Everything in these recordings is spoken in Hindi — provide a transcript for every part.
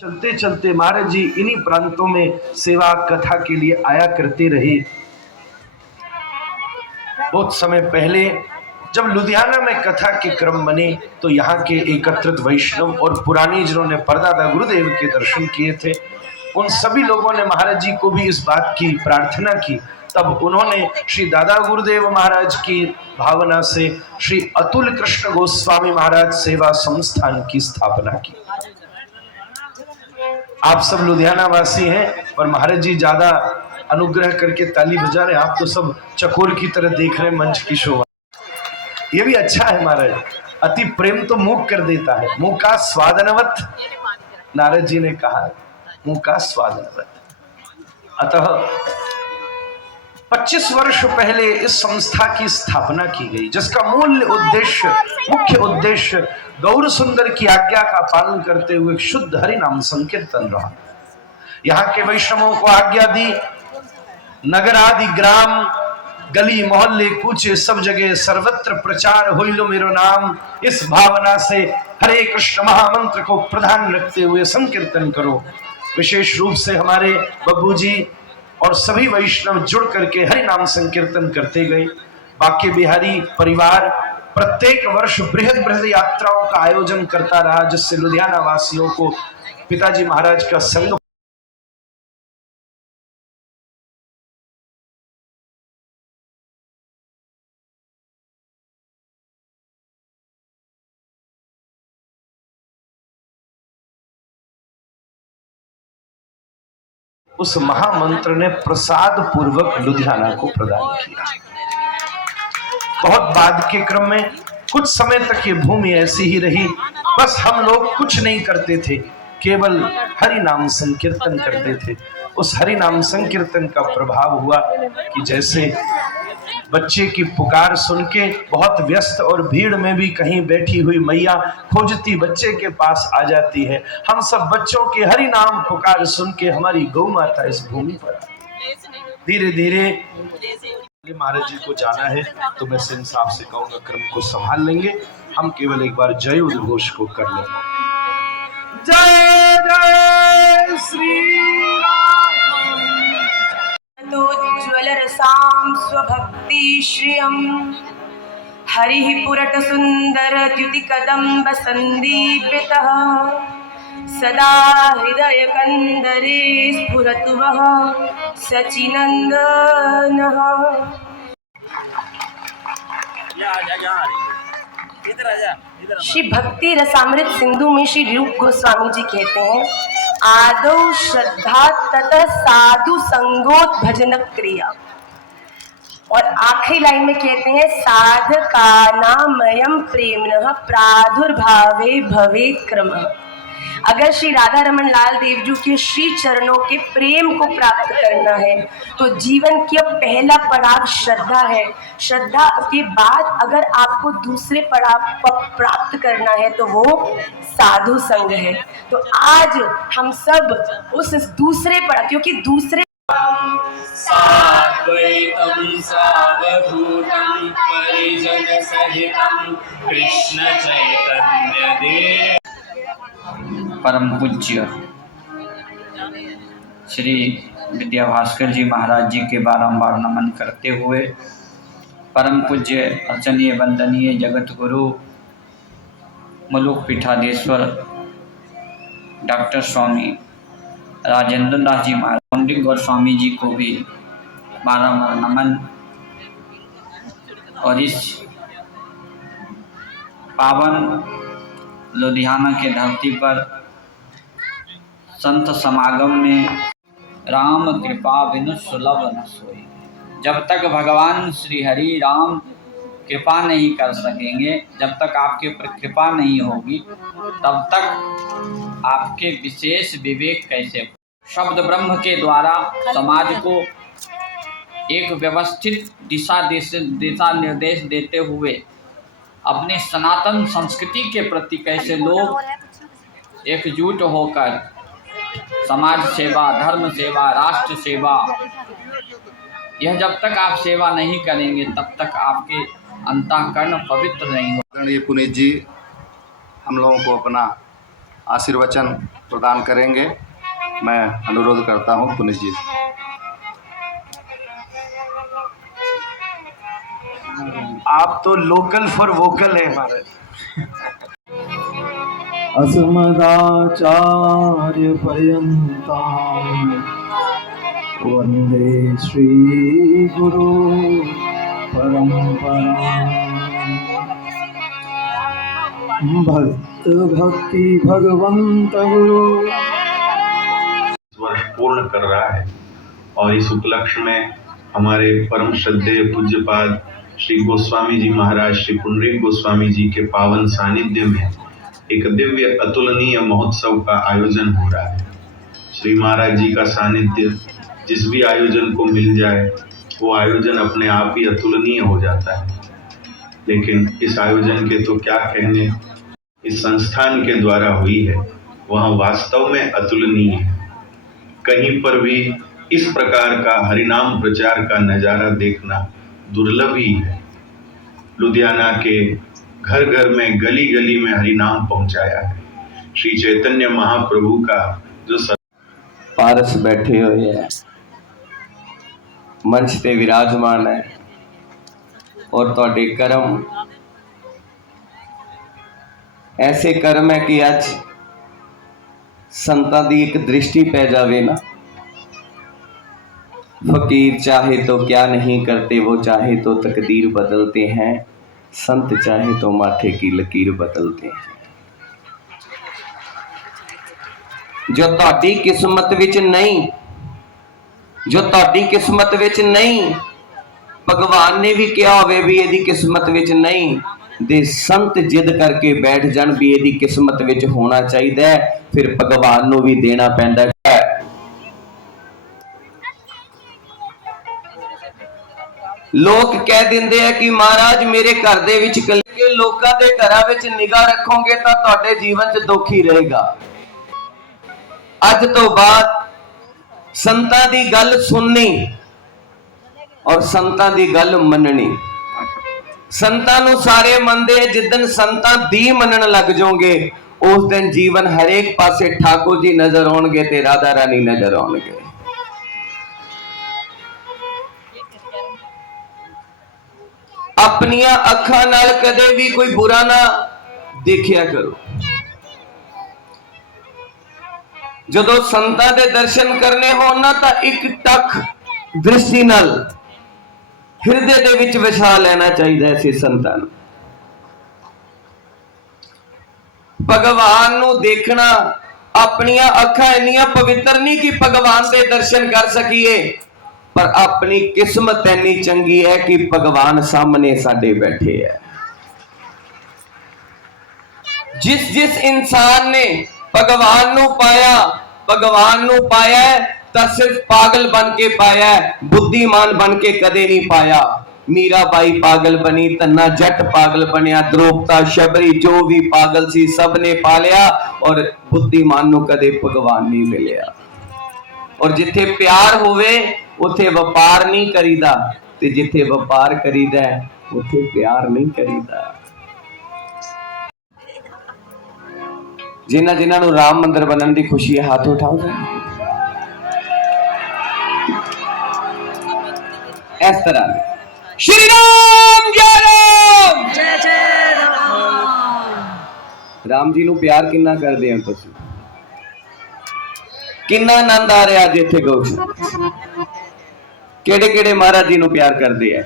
चलते चलते महाराज जी इन्हीं प्रांतों में सेवा कथा के लिए आया करते रहे। बहुत समय पहले जब लुधियाना में कथा के क्रम बने तो यहाँ के एकत्रित वैष्णव और पुरानी जिन्होंने परदादा गुरुदेव के दर्शन किए थे, उन सभी लोगों ने महाराज जी को भी इस बात की प्रार्थना की। तब उन्होंने श्री दादा गुरुदेव महाराज की भावना से श्री अतुल कृष्ण गोस्वामी महाराज सेवा संस्थान की स्थापना की। आप सब लुधियाना वासी हैं और महाराज जी ज्यादा अनुग्रह करके ताली बजा रहे, आप तो सब चकोर की तरह देख रहे मंच की शोभा। ये भी अच्छा है महाराज, अति प्रेम तो मुख कर देता है, मुंह का स्वादनवत नारद जी ने कहा, मुंह का स्वादनवत। अतः 25 वर्ष पहले इस संस्था की स्थापना की गई, जिसका मुख्य उद्देश्य गौर सुंदर की आज्ञा का पालन करते हुए शुद्ध हरि नाम संकीर्तन रहा। यहाँ के वैष्णवों को आज्ञा दी, नगर आदि ग्राम गली मोहल्ले कूचे सब जगह सर्वत्र प्रचार होइलो मेरो नाम, इस भावना से हरे कृष्ण महामंत्र को प्रधान रखते हुए संकीर्तन करो। विशेष रूप से हमारे बब्बू जी और सभी वैष्णव जुड़ करके हरि नाम संकीर्तन करते गए। बांके बिहारी परिवार प्रत्येक वर्ष बृहद यात्राओं का आयोजन करता रहा, जिससे लुधियाना वासियों को पिताजी महाराज का संग उस महामंत्र ने प्रसाद पूर्वक लुधियाना को प्रदान किया। बहुत बाद के क्रम में कुछ समय तक ये भूमि ऐसी ही रही, बस हम लोग कुछ नहीं करते थे, केवल हरि नाम संकीर्तन करते थे। उस हरि नाम संकीर्तन का प्रभाव हुआ कि जैसे बच्चे की पुकार सुन के बहुत व्यस्त और भीड़ में भी कहीं बैठी हुई मैया खोजती बच्चे के पास आ जाती है, हम सब बच्चों के हरि नाम पुकार सुन के हमारी गौ माता इस भूमि पर धीरे धीरे। महाराज जी को जाना है तो मैं सिंह साहब से कहूंगा क्रम को संभाल लेंगे, हम केवल एक बार जय उद्घोष को कर लें। जय जय श्री ज्वल रसाम स्वभक्ति श्रियम् हरिः पुरट सुंदर द्युति कदम्ब संदीपितः सदा हृदय कंदरे स्फुरतु वः सचिनंदनः। श्री भक्ति रसामृत सिंधु में श्री रूप गोस्वामी जी कहते हैं, आदौ श्रद्धा ततः साधु संगोत भजन क्रिया, और आखिरी लाइन में कहते हैं साधकानामयं प्रेम्णः प्रादुर्भावे भवे क्रम। अगर श्री राधा रमन लाल देव जी के श्री चरणों के प्रेम को प्राप्त करना है तो जीवन का पहला पड़ाव श्रद्धा है। श्रद्धा के बाद अगर आपको दूसरे पड़ाव प्राप्त करना है तो वो साधु संग है। तो आज हम सब उस दूसरे पड़ाव, क्योंकि दूसरे साद्वैतं सावधूतं परिजन सहितं कृष्ण चैतन्य देव। परम पूज्य श्री विद्या भास्कर जी महाराज जी के बारंबार नमन करते हुए परम पूज्य अर्चनीय वंदनीय जगत गुरु मुलुक पीठाधीश्वर डॉक्टर स्वामी राजेंद्र दास जी महाराज पंडित गोस्वामी जी को भी बारंबार नमन। और इस पावन लुधियाना के धरती पर संत समागम में राम कृपा बिनु सुलभ न सोई। जब तक भगवान श्री हरि राम कृपा नहीं कर सकेंगे, जब तक आपके ऊपर कृपा नहीं होगी, तब तक आपके विशेष विवेक कैसे। शब्द ब्रह्म के द्वारा समाज को एक व्यवस्थित दिशा निर्देश देते हुए अपने सनातन संस्कृति के प्रति कैसे लोग एकजुट होकर समाज सेवा, धर्म सेवा, राष्ट्र सेवा, यह जब तक आप सेवा नहीं करेंगे तब तक आपके अंतःकरण पवित्र नहीं हो। पुनीत जी हम लोगों को अपना आशीर्वचन प्रदान करेंगे। मैं अनुरोध करता हूँ पुनिश जी से। आप तो लोकल फॉर वोकल है हमारे। अस्मदाचार्य पर्यन्तां वन्दे श्री गुरु परम्पराम्। भक्त भक्ति भगवंत गुरु। वर्ष पूर्ण कर रहा है और इस उपलक्ष्य में हमारे परम श्रद्धेय पूज्यपाद श्री गोस्वामी जी महाराज श्री पुंडरीक गोस्वामी जी के पावन सानिध्य में एक दिव्य अतुलनीय महोत्सव का आयोजन हो रहा है। श्री महाराज जी का सानिध्य जिस भी आयोजन को मिल जाए वो आयोजन अपने आप ही अतुलनीय हो जाता है। लेकिन इस आयोजन के तो क्या कहने, इस संस्थान के द्वारा हुई है वह वास्तव में अतुलनीय है। कहीं पर भी इस प्रकार का हरिनाम प्रचार का नज़ारा देखना दुर्लभ ही है। लुधियाना के घर घर में गली गली में हरिनाम पहुंचाया है। श्री चैतन्य महाप्रभु का जो पारस बैठे हुए हैं, मंच पे विराजमान है और तुहाडे कर्म ऐसे कर्म है कि अज संतां दी एक दृष्टि पै जावे ना। फकीर चाहे तो क्या नहीं करते, वो चाहे तो तकदीर बदलते हैं, संत चाहे तो माथे की लकीर बदलते हैं। जो तुहाडी किस्मत विच नहीं, जो तुहाडी किस्मत विच नहीं, भगवान ने भी कहा होवे भी इहदी किस्मत विच नहीं, दे संत जिद करके बैठ जान भी इहदी किस्मत विच होना चाहिए, फिर भगवान नूं भी देना पैंदा है। लोग कह दिंदे हैं कि महाराज मेरे घर दे विच कले लोकां दे घरां विच निगाह रखोगे तो तुहाडे जीवन च दुख ही रहेगा। अज तो बाद संतां दी गल सुननी और संतां दी गल मननी। संतां नूं सारे मनदे, जिदन संतां दी मनन लग जाओगे उस दिन जीवन हरेक पासे ठाकुर जी नजर आउणगे ते राधा रानी नजर आउणगे। अपनियां अखां नाल कदे भी कोई बुरा ना देखिया करो। जदों संतां दे दर्शन करने हो ना तां एक टक दृष्टि नाल हिरदे दे विच वसा लेना चाहिए। ऐसे संतां नूं भगवान नूं देखना, अपनियां अखां इन्नियां पवित्र नहीं कि भगवान दे दर्शन कर सकीए, पर अपनी किस्मत इन्नी चंगी है कि भगवान सामने साडे बैठे है। जिस जिस इंसान ने भगवान नूं पाया, भगवान नूं पाया है तां सिर्फ पागल बन के पाया है, बुद्धिमान बन के कदे नहीं पाया। मीराबाई पागल बनी, तन्ना जट पागल बनया, द्रोपता शबरी जो भी पागल सी सब ने पा लिया, और बुद्धिमान नूं कदे भगवान नहीं मिलिया। और जिथे प्यार होवे उथे व्यापार नहीं करीदा, ते जिथे व्यापार करीदा उथे प्यार नहीं करीदा। जिन्हां जिन्हां नूं राम मंदिर बनन दी खुशी है हाथ उठाओ। इस तरह श्री राम जय राम, जय जय राम। राम जी नूं प्यार किन्ना करदे हो तुसीं? किन्ना आनंद आ रहा जिथे गौशाला। केड़े केड़े महाराज जी नूं प्यार करदे है?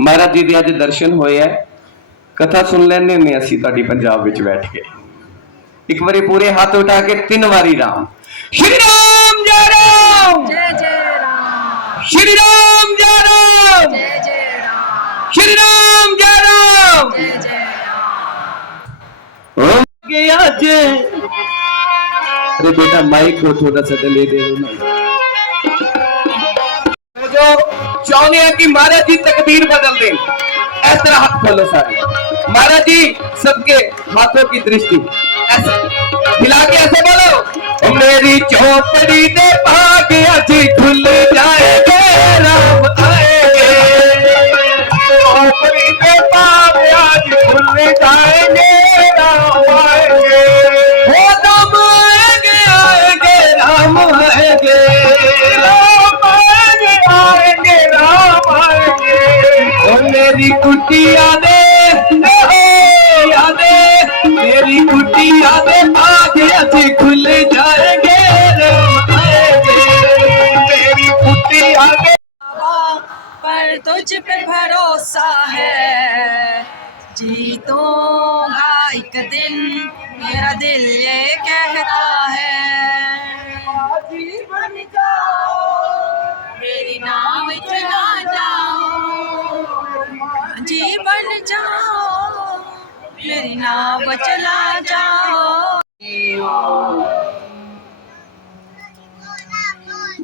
महाराज जी दे अज दर्शन होए है, कथा सुन लेने ने असीं तुहाडी पंजाब विच बैठ के। एक बारी पूरे हाथ उठा के 3 बारी राम, श्री राम जय राम, जय जय राम, श्री राम जय राम, जय जय राम, श्री राम जय राम, जय जय राम। गया जे अरे बेटा माइक को थोड़ा सा ले दे दो ना। जो चाहते हैं कि महाराज जी तकदीर बदल दें, इस तरह हाथ खोलो सारे। महाराज जी सबके हाथों की दृष्टि ऐसे हिला के ऐसे बोलो, मेरी चौपड़ी दे भाग्य आज खुल जाएंगे, राम आएंगे। चौपड़ी दे भाग्य आज खुल जाएंगे, राम आएंगे। मेरी कुटिया दे यादे, मेरी कुटिया दे आज अच्छे खुल जाएंगे रे मेरी कुटिया दे। पर तुझ पे भरोसा है, जीतूंगा एक दिन, मेरा दिल ये कहता है। बन जाओ मेरी नाव चला जाओ, जी बन जाओ मेरी नाव चला जाओ।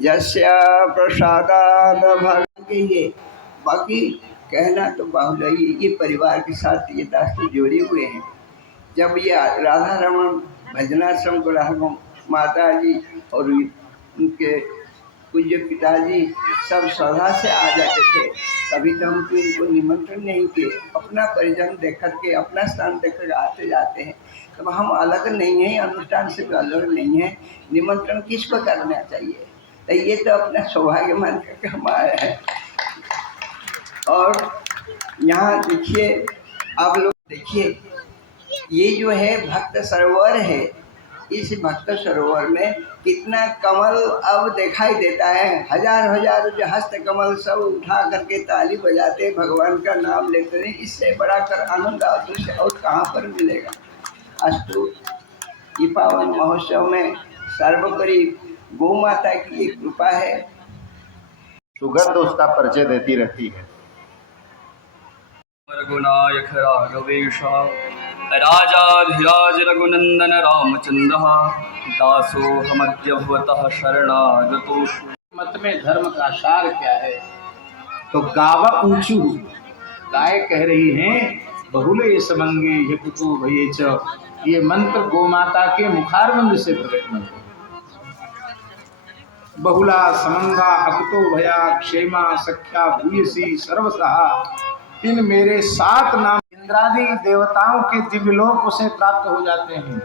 यस्या प्रसादान भग ये बाकी कहना तो बाहुल्य ये परिवार के साथ ये दास तो जोड़े हुए हैं। जब ये राधा रमन भजनाश्रम को रहा माता जी और उनके पूज्य पिताजी सब सदा से आ जाते थे, कभी तो हम तो इनको निमंत्रण नहीं किए, अपना परिजन देख के अपना स्थान देख कर आते जाते हैं। तब हम अलग नहीं हैं, अनुष्ठान से भी अलग नहीं है। निमंत्रण किसको करना चाहिए, तो ये तो अपना सौभाग्य मान करके हम आए हैं। और यहाँ देखिए, आप लोग देखिए, ये जो है भक्त सरोवर है, इस भक्त सरोवर में कितना कमल अब दिखाई देता है। हजार हजार जो हस्त कमल सब उठा करके ताली बजाते भगवान का नाम लेते हैं। इससे बड़ा कर आनंद और कहाँ पर मिलेगा। अस्तु ये पावन महोत्सव में सर्वोपरि गौ माता की एक कृपा है, सुगंध उसका परिचय देती रहती है। रघुनायक राघवेश राजाधिराज रघुनंदन रामचंद्र दासोऽहमद्य भवतः शरणागतोऽस्मि। मत में धर्म का सार क्या है, तो गावा ऊंचू गाय कह रही हैं बहुले समंगे यकुतो भये च। ये मंत्र गोमाता के मुखारविंद से प्रकट में बहुला समंगा अकुतो भया क्षेमा सख्या भूयसी सर्वसहा। इन मेरे 7 नाम इंद्रादि देवताओं के दिव्यलोक से प्राप्त हो जाते हैं।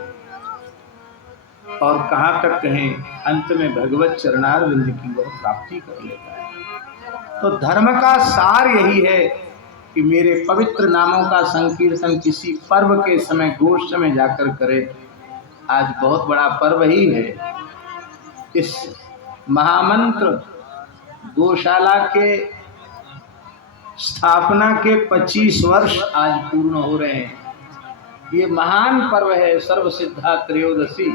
और कहाँ तक कहें, अंत में भगवत चरणारविंद की वह प्राप्ति कर लेता है। तो धर्म का सार यही है कि मेरे पवित्र नामों का संकीर्तन किसी पर्व के समय गोष्ठ में जाकर करे। आज बहुत बड़ा पर्व ही है। इस महामंत्र गौशाला के स्थापना के 25 वर्ष आज पूर्ण हो रहे हैं। ये महान पर्व है सर्व सिद्धा त्रयोदशी।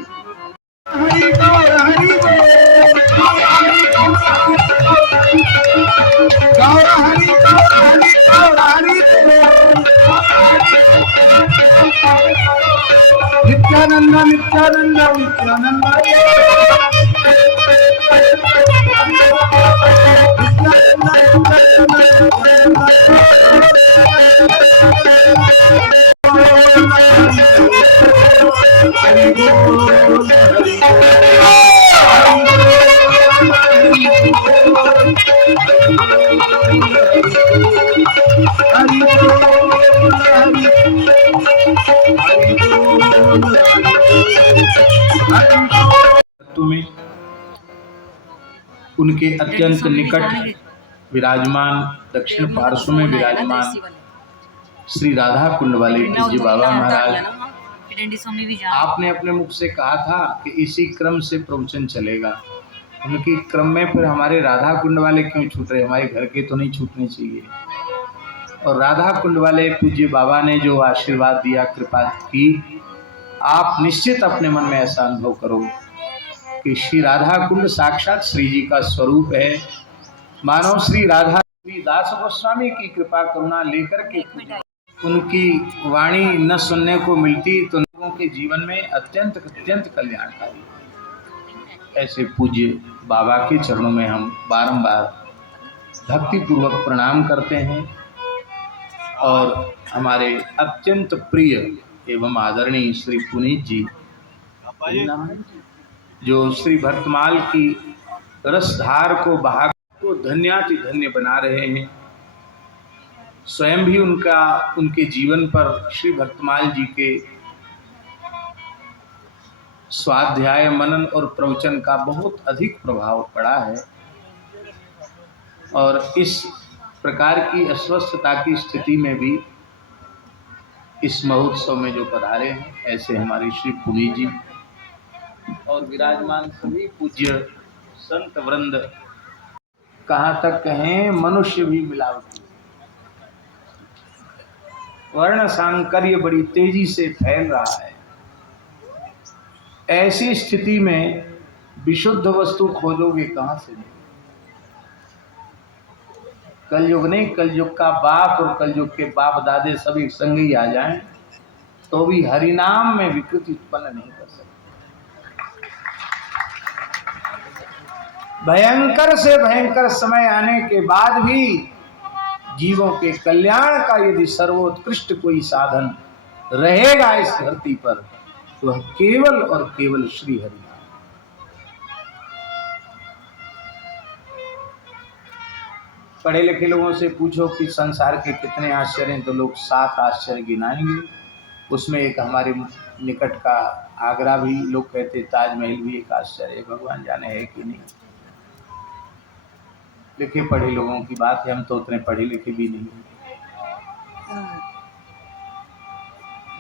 नित्यानंद नित्यानंद नित्यानंद तुम्हें उनके अत्यंत निकट विराजमान दक्षिण पार्श्व में विराजमान श्री राधा कुंड वाले जी बाबा महाराज, आपने अपने मुख से कहा था कि इसी क्रम से प्रवचन चलेगा। उनकी क्रम में फिर हमारे राधा कुंड वाले क्यों छूट रहे, हमारे घर के तो नहीं छूटने चाहिए। और राधा कुंड वाले पूज्य बाबा ने जो आशीर्वाद दिया, कृपा की, आप निश्चित अपने मन में ऐसा अनुभव करो कि श्री राधा कुंड साक्षात श्री जी का स्वरूप है। मानो श्री राधा श्री दास गोस्वामी की कृपा करुणा लेकर के उनकी वाणी न सुनने को मिलती तो लोगों के जीवन में अत्यंत अत्यंत कल्याणकारी। ऐसे पूज्य बाबा के चरणों में हम बारंबार भक्तिपूर्वक प्रणाम करते हैं। और हमारे अत्यंत प्रिय एवं आदरणीय श्री पुनीत जी, जो श्री भक्तमाल की रसधार को बहा को धन्याति धन्य बना रहे हैं, स्वयं भी उनके जीवन पर श्री भक्तमाल जी के स्वाध्याय मनन और प्रवचन का बहुत अधिक प्रभाव पड़ा है। और इस प्रकार की अस्वस्थता की स्थिति में भी इस महोत्सव में जो पधारे हैं, ऐसे हमारे श्री पुनीत जी और विराजमान सभी पूज्य संत वृंद, कहाँ तक कहें मनुष्य भी मिलावटी, वर्ण सांकर्य बड़ी तेजी से फैल रहा है। ऐसी स्थिति में विशुद्ध वस्तु खोजोगे कहाँ से? कलयुग नहीं, कलयुग का बाप और कलयुग के बाप दादे सभी संग ही आ जाएं तो भी हरिनाम में विकृति उत्पन्न नहीं कर सकते। भयंकर से भयंकर समय आने के बाद भी जीवों के कल्याण का यदि सर्वोत्कृष्ट कोई साधन रहेगा इस धरती पर तो वह केवल और केवल श्री हरि। पढ़े लिखे लोगों से पूछो कि संसार के कितने आश्चर्य हैं तो लोग 7 आश्चर्य गिनाएंगे। उसमें एक हमारे निकट का आगरा भी लोग कहते ताजमहल भी एक आश्चर्य है, भगवान जाने है कि नहीं। लिखे पढ़े लोगों की बात है, हम तो उतने पढ़े लिखे भी नहीं।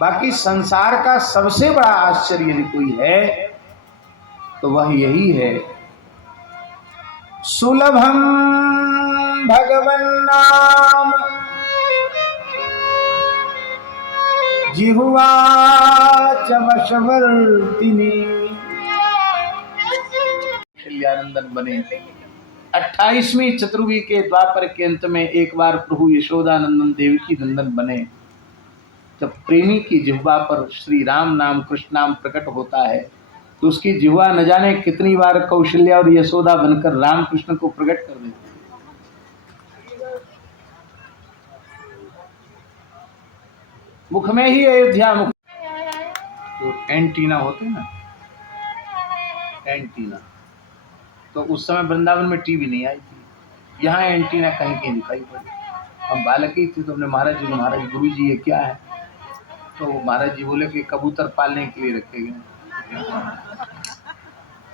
बाकी संसार का सबसे बड़ा आश्चर्य यदि कोई है तो वह यही है, सुलभम भगवन नाम जिह्वा च वशवर्तिनी। कल्याणंदन बने। 28वीं चतुर्वी के द्वापर के अंत में एक बार प्रभु यशोदानंदन देवकी नंदन बने। जब प्रेमी की जिह्वा पर श्री राम नाम कृष्ण नाम प्रकट होता है तो उसकी जिह्वा न जाने कितनी बार कौशल्या और यशोदा बनकर राम कृष्ण को प्रकट कर देती है। मुख में ही अयोध्या मुख, तो एंटीना होते ना, एंटीना, तो उस समय वृंदावन में टीवी नहीं आई थी, यहाँ एंटीना कहीं कहीं दिखाई पड़ी। हम बालक ही थे तो हमने महाराज जी, महाराज गुरु जी ये क्या है? तो महाराज जी बोले कि कबूतर पालने के लिए रखे गए,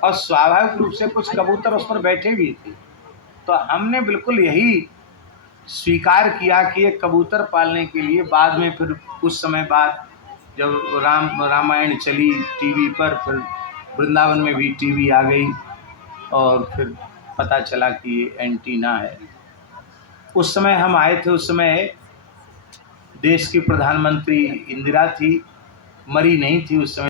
और स्वाभाविक रूप से कुछ कबूतर उस पर बैठे भी थे। तो हमने बिल्कुल यही स्वीकार किया कि ये कबूतर पालने के लिए। बाद में फिर कुछ समय बाद जब रामायण चली टीवी पर, फिर वृंदावन में भी टीवी आ गई और फिर पता चला कि ये एंटीना है। उस समय हम आए थे, उस समय देश की प्रधानमंत्री इंदिरा थी, मरी नहीं थी उस समय।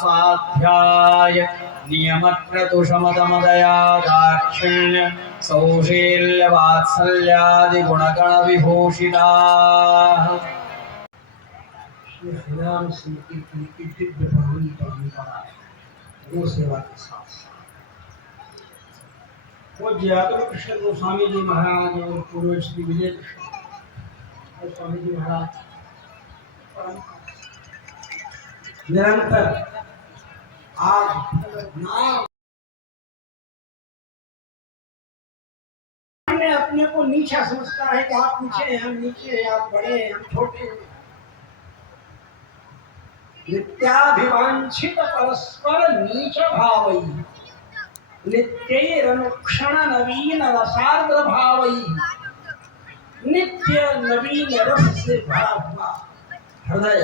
स्वाध्याय नियमक्रतुषमदमदया दाक्षिण्य सौशील्य वात्सल्यादि गुणगण विभूषिता। श्री हरिराम सिंह की दिव्य भगवती परंपरा गो सेवा के साथ पूज्य कृष्ण गोस्वामी जी महाराज और पूर्व श्री विजय कृष्ण गोस्वामी जी महाराज निरंतर आज नाम अपने को नीचा समझता है कि आप नीचे हैं, हम नीचे हैं, आप बड़े हैं, हम छोटे हैं। नित्याभिवांछित परस्पर नीच भावई नित्यैरनुक्षण नवीन रसार्द्र भावई नित्य नवीन रस से भरा हुआ हृदय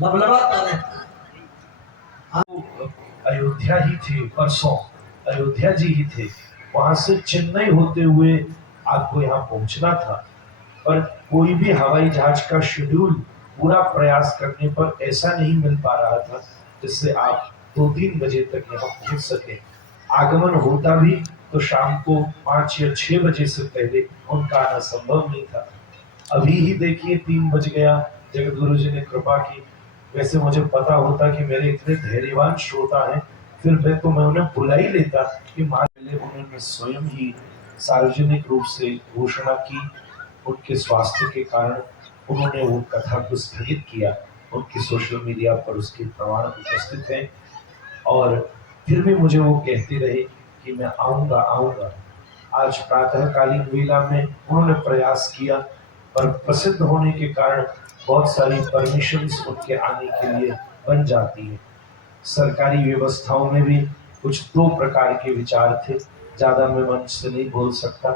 लबलबाता रहता है। अयोध्या ही थे, परसों अयोध्या जी ही थे, वहां से चेन्नई होते हुए आपको यहाँ पहुंचना था। पर कोई भी हवाई जहाज का शेड्यूल पूरा प्रयास करने पर ऐसा नहीं मिल पा रहा था जिससे आप 2-3 बजे तक यहाँ पहुंच सके। आगमन होता भी तो शाम को 5 या 6 बजे से पहले उनका आना संभव नहीं था। अभी ही देखिए 3 बज गया, जगत गुरु जी ने कृपा की। वैसे मुझे पता होता कि मेरे इतने धैर्यवान श्रोता हैं, फिर मैं उन्हें बुला ही लेता कि मान ले। उन्होंने स्वयं ही सार्वजनिक रूप से घोषणा की, उनके स्वास्थ्य के कारण उन्होंने वो कथा को स्थगित किया। उनके सोशल मीडिया पर उसके प्रमाण उपस्थित हैं और फिर भी मुझे वो कहते रहे कि मैं आऊँगा। आज प्रातःकालीन वेला में उन्होंने प्रयास किया, पर प्रसिद्ध होने के कारण बहुत सारी परमिशंस उनके आने के लिए बन जाती है। सरकारी व्यवस्थाओं में भी कुछ 2 प्रकार के विचार थे। ज़्यादा मैं मंच से नहीं बोल सकता,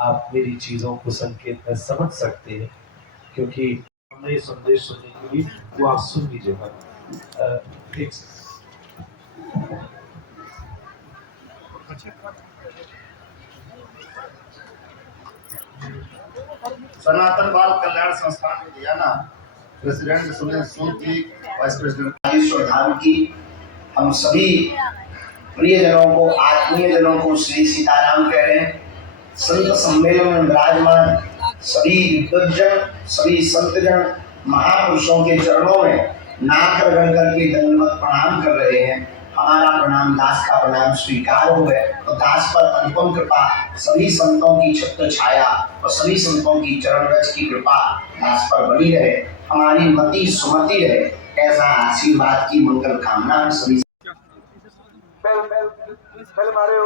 आप मेरी चीज़ों को संकेत में समझ सकते हैं, क्योंकि हमने ये संदेश सुनने के लिए वो आप सुन लीजिएगा। सनातन बाल कल्याण संस्थान लुधियाना प्रेसिडेंट सुनील सूद जी, वाइस प्रेसिडेंट श्रद्धालु की हम सभी प्रियजनों को, आत्मीय जनों को श्री सीताराम कह रहे हैं। संत सम्मेलन में विराजमान सभी विद्वज्जन, सभी संतजन महापुरुषों के चरणों में नाक रगड़ करके दंडवत प्रणाम कर रहे हैं। हमारा प्रणाम, दास का प्रणाम स्वीकार हो गए और दास पर अनुपम कृपा, सभी संतों की छत्र छाया और सभी संतों की चरण रज की कृपा दास पर बनी रहे, हमारी मति सुमति रहे, ऐसा आशीर्वाद की मंगल कामना हम सभी। मारे